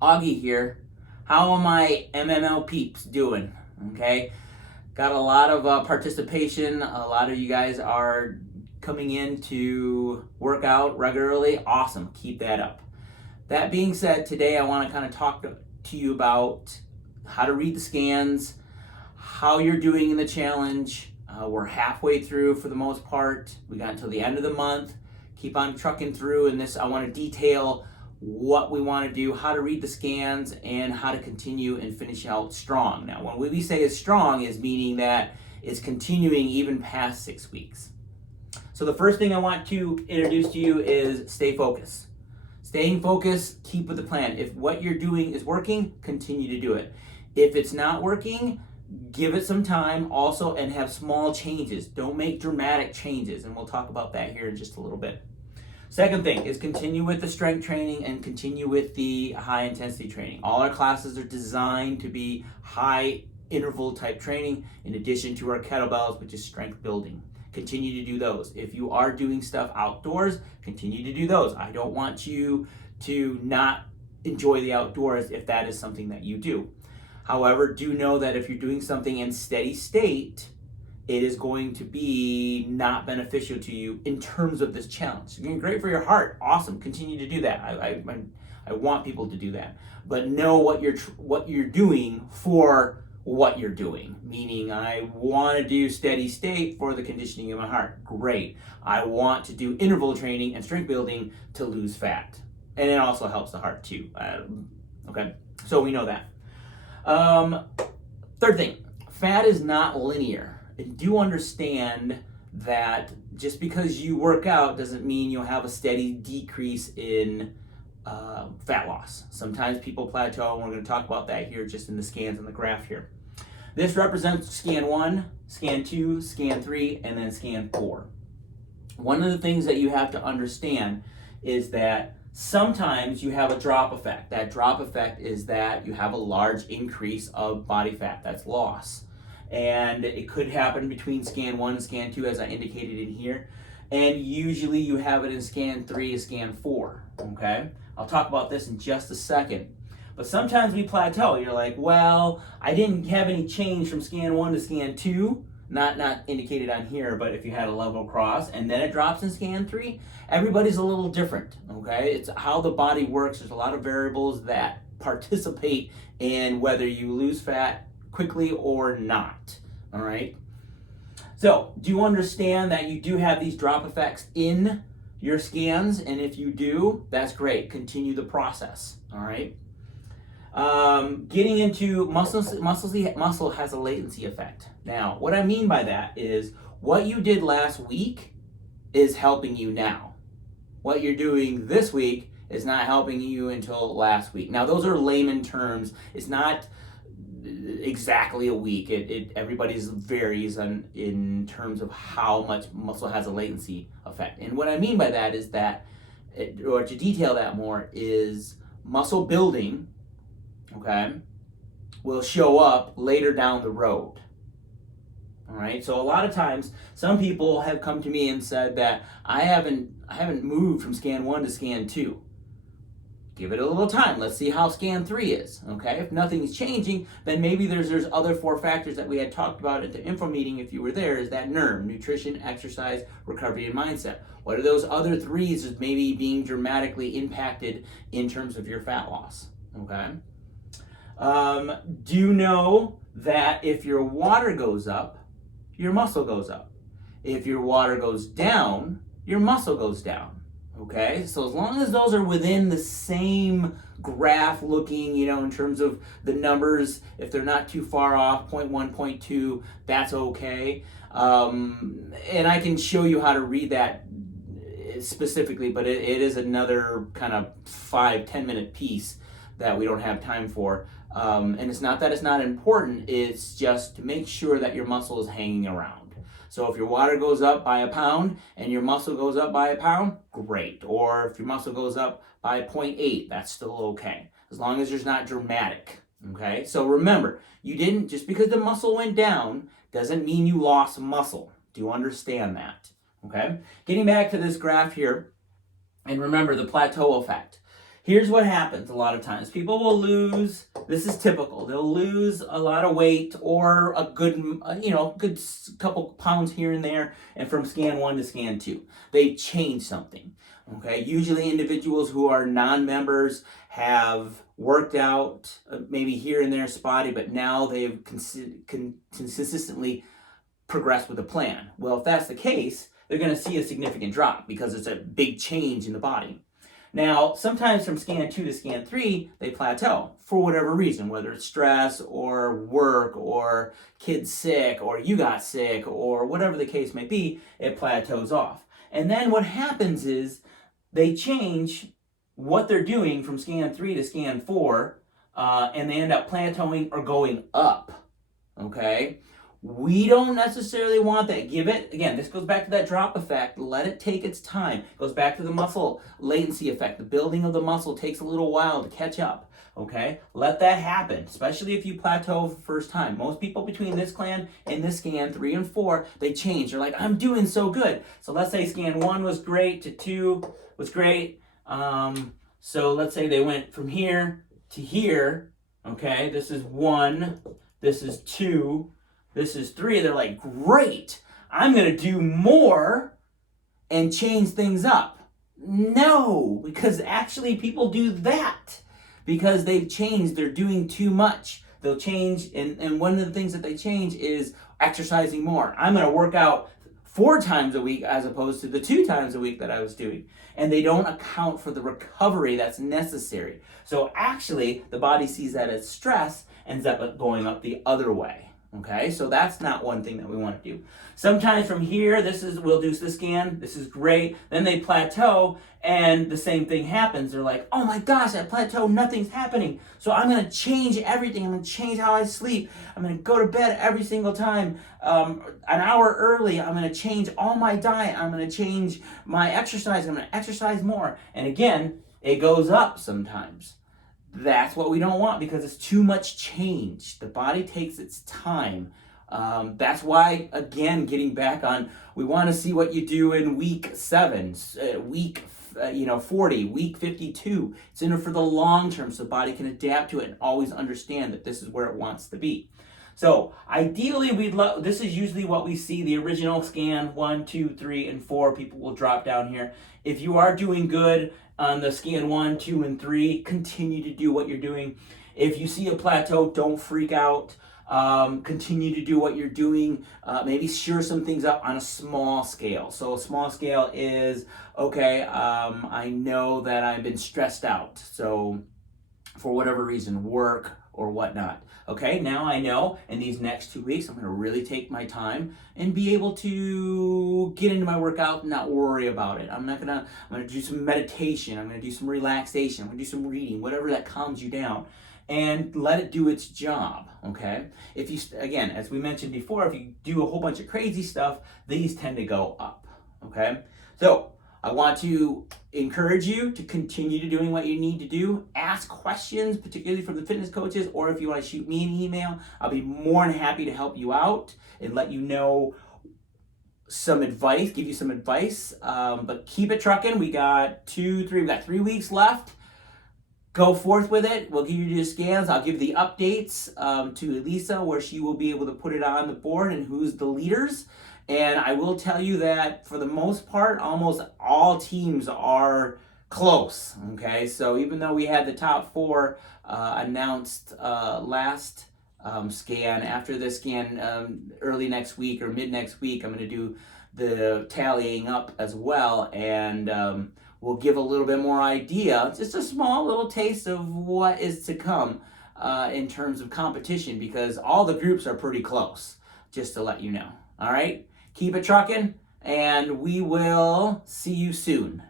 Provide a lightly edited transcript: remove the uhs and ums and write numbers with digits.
Augie here. How are my MML peeps doing? Okay, got a lot of participation. A lot of you guys are coming in to work out regularly. Awesome, keep that up. That being said, today I want to kind of talk to you about how to read the scans, how you're doing in the challenge. We're halfway through for the most part. We got until the end of the month. Keep on trucking through, and this I want to detail what we want to do, how to read the scans, and how to continue and finish out strong. Now, when we say is strong is meaning that it's continuing even past 6 weeks. So the first thing I want to introduce to you is stay focused. Staying focused, keep with the plan. If what you're doing is working, continue to do it. If it's not working, give it some time also and have small changes. Don't make dramatic changes, and we'll talk about that here in just a little bit. Second thing is continue with the strength training and continue with the high intensity training. All our classes are designed to be high interval type training in addition to our kettlebells, which is strength building. Continue to do those. If you are doing stuff outdoors, continue to do those. I don't want you to not enjoy the outdoors if that is something that you do. However, do know that if you're doing something in steady state, it is going to be not beneficial to you in terms of this challenge. It's great for your heart. Awesome. Continue to do that. I want people to do that. But know what you're doing for what you're doing. Meaning, I want to do steady state for the conditioning of my heart. Great. I want to do interval training and strength building to lose fat. And it also helps the heart too. Okay, so we know that. Third thing, fat is not linear. And do understand that just because you work out doesn't mean you'll have a steady decrease in fat loss. Sometimes people plateau, and we're going to talk about that here just in the scans and the graph here. This represents scan 1, scan 2, scan 3, and then scan 4. One of the things that you have to understand is that sometimes you have a drop effect. That drop effect is that you have a large increase of body fat. That's loss. And it could happen between scan 1 and scan 2, as I indicated in here. And usually you have it in scan 3 and scan 4, okay? I'll talk about this in just a second. But sometimes we plateau. You're like, well, I didn't have any change from scan 1 to scan 2. Not indicated on here, but if you had a level cross and then it drops in scan 3, everybody's a little different, okay? It's how the body works. There's a lot of variables that participate in whether you lose fat quickly or not, all right? So, do you understand that you do have these drop effects in your scans? And if you do, that's great. Continue the process, all right? Getting into muscle has a latency effect. Now, what I mean by that is what you did last week is helping you now. What you're doing this week is not helping you until last week. Now, those are layman terms. It's not exactly a week. Everybody's varies in terms of how much muscle has a latency effect. And what I mean by that is that, or to detail that more, is muscle building, okay, will show up later down the road. All right, so a lot of times, some people have come to me and said that I haven't moved from scan 1 to scan 2. Give it a little time. Let's see how scan 3 is, okay? If nothing's changing, then maybe there's other 4 factors that we had talked about at the info meeting if you were there, is that NERM, nutrition, exercise, recovery, and mindset. What are those other 3s is maybe being dramatically impacted in terms of your fat loss, okay? Do know that if your water goes up, your muscle goes up. If your water goes down, your muscle goes down. Okay, so as long as those are within the same graph looking, in terms of the numbers, if they're not too far off, 0.1, 0.2, that's okay. And I can show you how to read that specifically, but it is another kind of 5-10 minute piece that we don't have time for. And it's not that it's not important, it's just to make sure that your muscle is hanging around. So if your water goes up by a pound and your muscle goes up by a pound, great. Or if your muscle goes up by 0.8, that's still okay, as long as there's not dramatic, okay? So remember, just because the muscle went down doesn't mean you lost muscle. Do you understand that, okay? Getting back to this graph here, and remember the plateau effect. Here's what happens a lot of times. People will lose, this is typical, they'll lose a lot of weight or a good, good couple pounds here and there, and from scan 1 to scan 2. They change something, okay? Usually individuals who are non-members have worked out, maybe here and there spotty, but now they've consistently progressed with a plan. Well, if that's the case, they're going to see a significant drop because it's a big change in the body. Now, sometimes from scan 2 to scan 3, they plateau for whatever reason, whether it's stress or work or kids sick or you got sick or whatever the case may be, it plateaus off. And then what happens is they change what they're doing from scan 3 to scan 4, and they end up plateauing or going up, okay? We don't necessarily want that. Give it, again, this goes back to that drop effect. Let it take its time. It goes back to the muscle latency effect. The building of the muscle takes a little while to catch up, okay? Let that happen, especially if you plateau for the first time. Most people between this scan and this scan, 3 and 4, they change. They're like, I'm doing so good. So let's say scan 1 was great to 2 was great. So let's say they went from here to here, okay? This is 1, this is 2, this is 3. They're like, great, I'm going to do more and change things up. No, because actually people do that because they've changed. They're doing too much. They'll change, and one of the things that they change is exercising more. I'm going to work out 4 times a week as opposed to the 2 times a week that I was doing. And they don't account for the recovery that's necessary. So actually, the body sees that as stress, ends up going up the other way. Okay, so that's not one thing that we want to do. Sometimes from here, we'll do this scan, this is great, then they plateau, and the same thing happens. They're like, oh my gosh, I plateau, nothing's happening. So I'm going to change everything. I'm going to change how I sleep. I'm going to go to bed every single time an hour early. I'm going to change all my diet. I'm going to change my exercise. I'm going to exercise more. And again, it goes up sometimes. That's what we don't want because it's too much change. The body takes its time. That's why, again, getting back on, we want to see what you do in week 7, week 40, week 52. It's in it for the long term so the body can adapt to it and always understand that this is where it wants to be. So ideally, this is usually what we see, the original scan 1, 2, 3, and 4. People will drop down here. If you are doing good on the scan 1, 2, and 3, continue to do what you're doing. If you see a plateau, don't freak out. Continue to do what you're doing. Maybe sure some things up on a small scale. So a small scale is, okay, I know that I've been stressed out. So for whatever reason, work or whatnot. Okay, now I know in these next 2 weeks, I'm going to really take my time and be able to get into my workout and not worry about it. I'm going to do some meditation. I'm going to do some relaxation. I'm going to do some reading, whatever that calms you down, and let it do its job. Okay, if you, again, as we mentioned before, if you do a whole bunch of crazy stuff, these tend to go up. Okay, so I want to encourage you to continue to doing what you need to do. Ask questions, particularly from the fitness coaches, or if you want to shoot me an email, I'll be more than happy to help you out and let you know some advice, give you some advice. But keep it trucking. We got 3 weeks left. Go forth with it. We'll give you your scans. I'll give the updates to Elisa where she will be able to put it on the board and who's the leaders. And I will tell you that for the most part, almost all teams are close, okay? So even though we had the top 4 announced last scan, after this scan early next week or mid next week, I'm going to do the tallying up as well, and we'll give a little bit more idea, just a small little taste of what is to come in terms of competition, because all the groups are pretty close, just to let you know. All right? Keep it trucking, and we will see you soon.